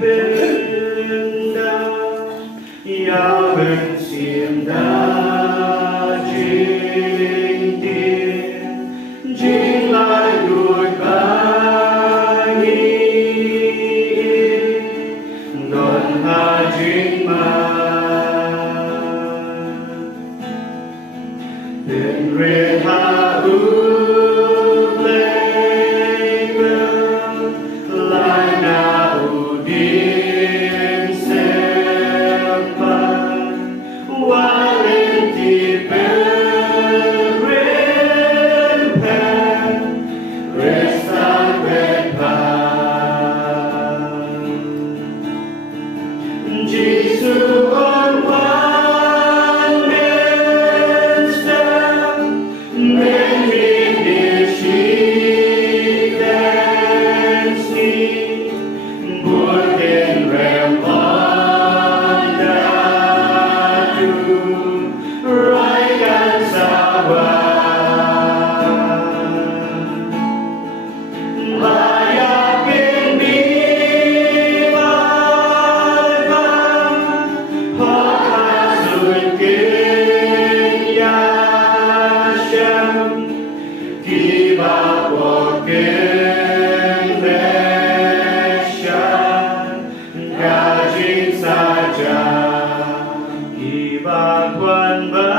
benda yang bercinta trên tiên chính lại đuổi bay đón hà chính mà đến re hà ước lên lại nào điên xem bàn qua lên thì bên bên bên resta bên bàn Jesus on one man stand men in she dance buồn đến rèm on đã du rải gan xa hoa Maya bên mi vai vai hoa ca rồi kinh ya shem khi ba bỏ kinh ga jin sa cha khi ba quan ba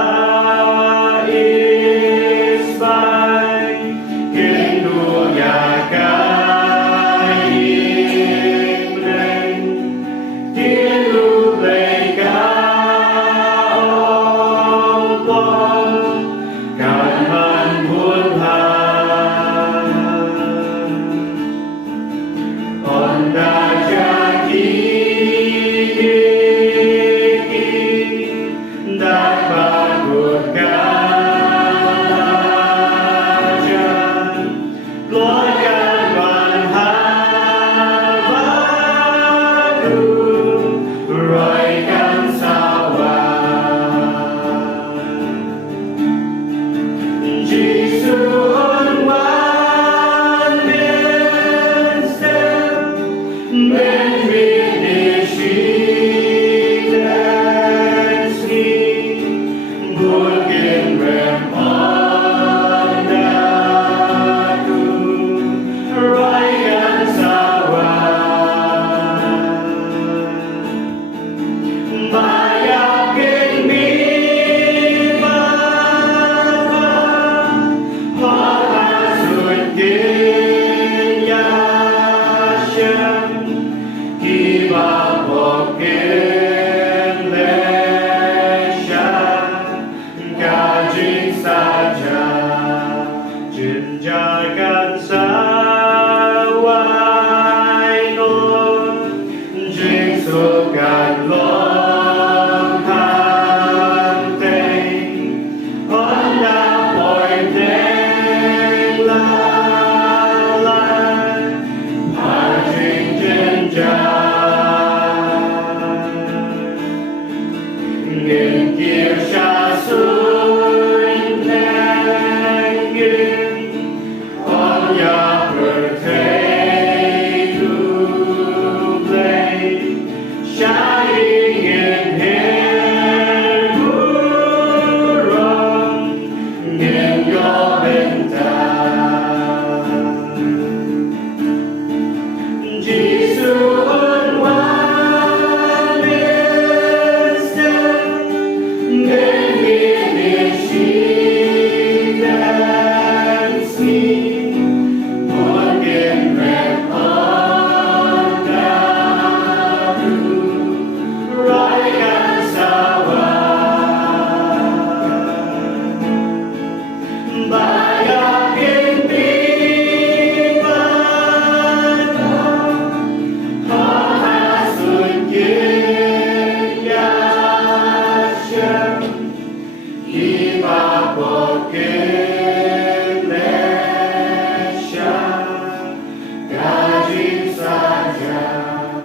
is by kinh đua nhà ca yên lên thiên lưu lấy ca ông con cạn man buồn hàng on đã cha ki đã ba buồn ca lối gan đoàn hà ba du rồi gan sao hoa Jesus on one man stand men finishing dance buồn kinh rèm on đã du rải gan xa hoa Maya kinh mi hoa ca rồi kinh ya shem khi ba bỏ kinh lệ sha ca jin sa cha jin ja gan sa